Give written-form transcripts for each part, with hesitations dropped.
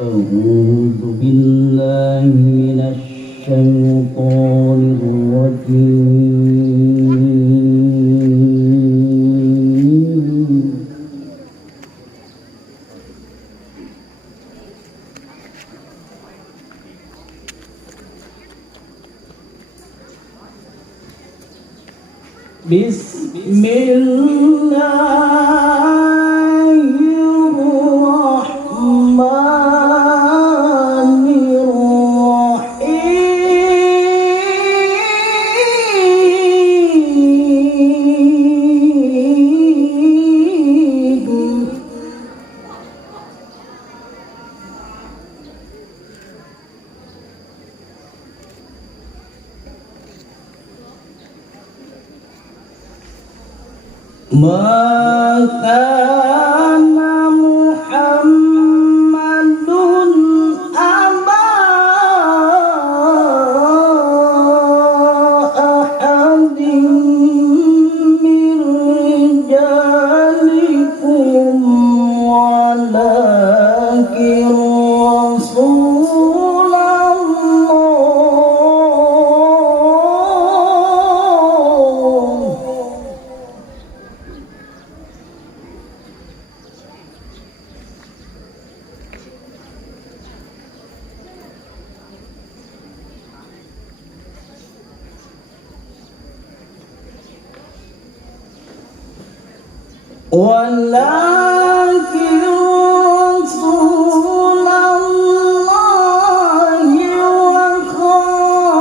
أعوذ بالله من الشيطان الرجيم بسم الله الرحمن الرحيم ما كان محمد أبا أحد من رجالكم ولكن رسول الله ولكن رسول الله وخاتم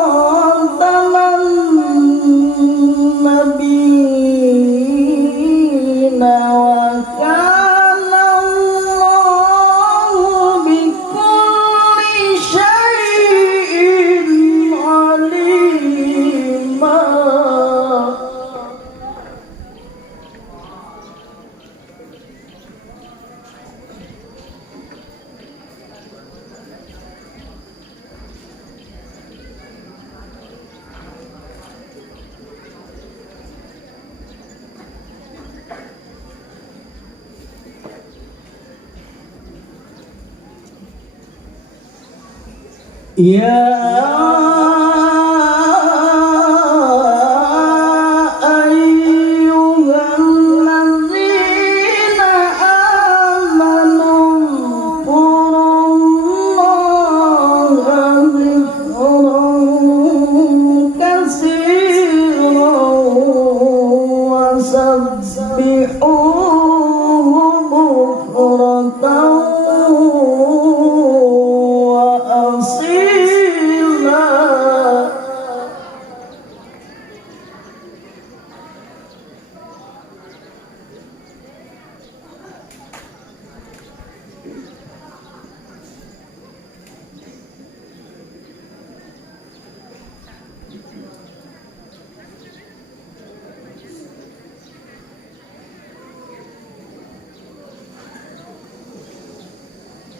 النبيين وكان الله بكل شيء عليما يا أيها الذين آمنوا اذكروا الله ذكرا كثيرا وسبحوه بكرة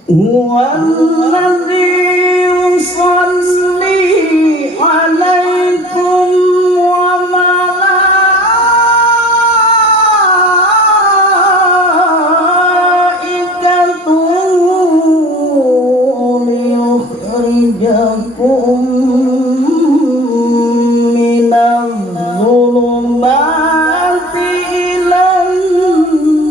هو الذي يصلي عليكم وملائكته ليخرجكم من الظلمات إلى النور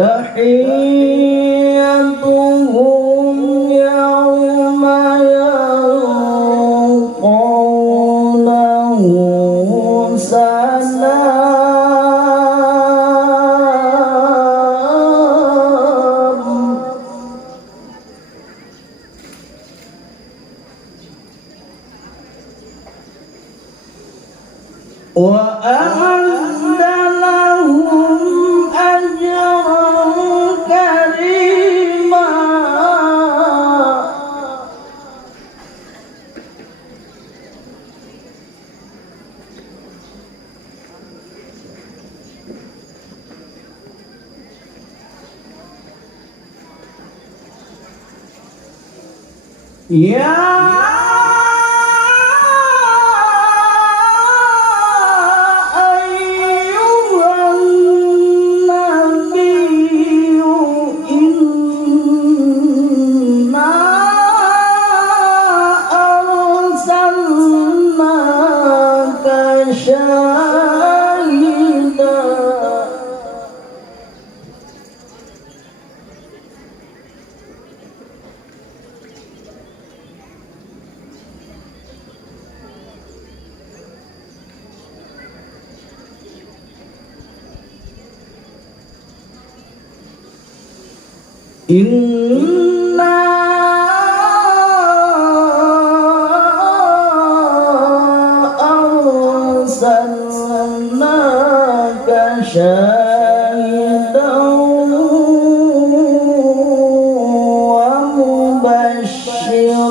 tahiyyatuhum yawma yalqawnahu salam wa a'adda lahum ajran karima. Ya ayyuhan nabiyyu inna arsalnaka syahidan inna arsalnaka syahidan wa mubasysyiran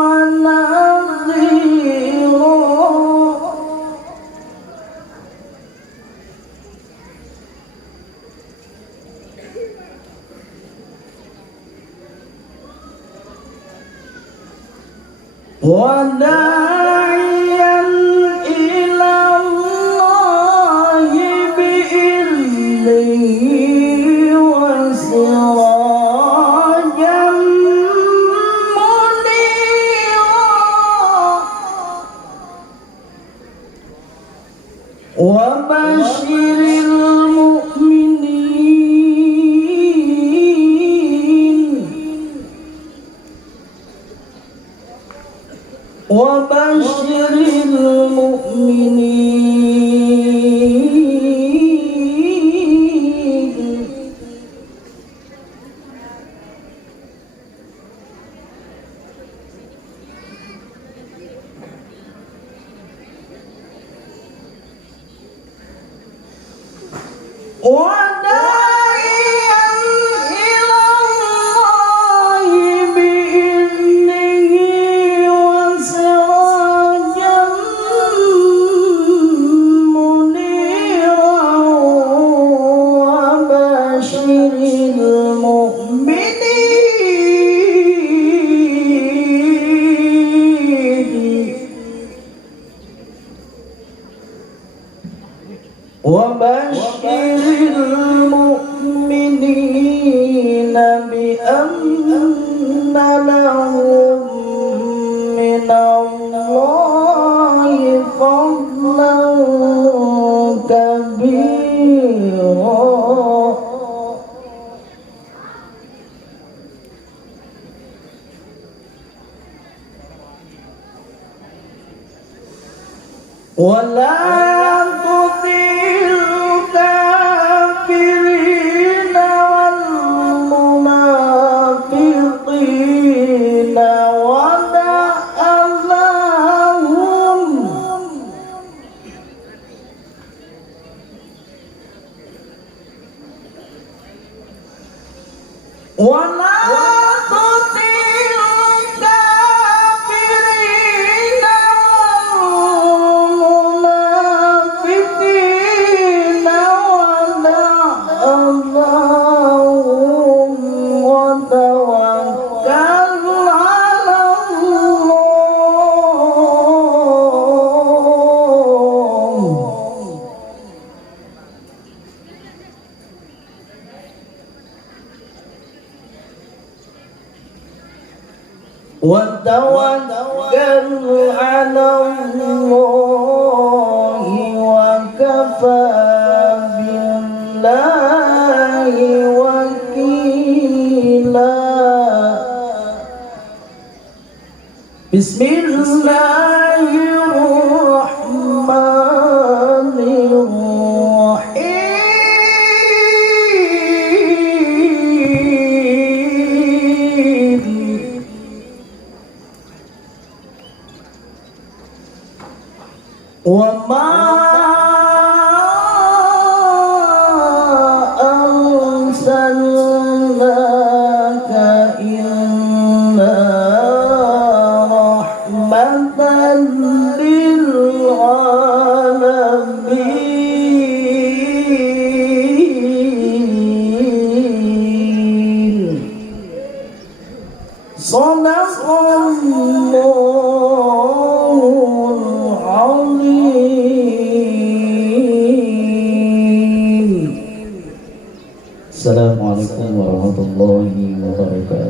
wa nadhiran. وداعيا إلى الله بإذنه وسراجا منيرا وبشر المؤمنين وبشر المؤمنين وداعيا إلى الله بإذنه وسراجا منيرا وبشر المؤمنين وبشر المؤمنين بأن لهم من الله فضلا كبيرا. ولا تطع الكافرين والمنافقين ودع أذاهم ولا تطع الكافرين والمنافقين ودع أذاهم وتوكل على الله. وتوكل على الله وكفى بالله Bismillahirrahmanirrahim. Wa ma arsalnaka illa rahmatan lil alamin. Sadaqallahul azim. Assalamualaikum warahmatullahi wabarakatuh.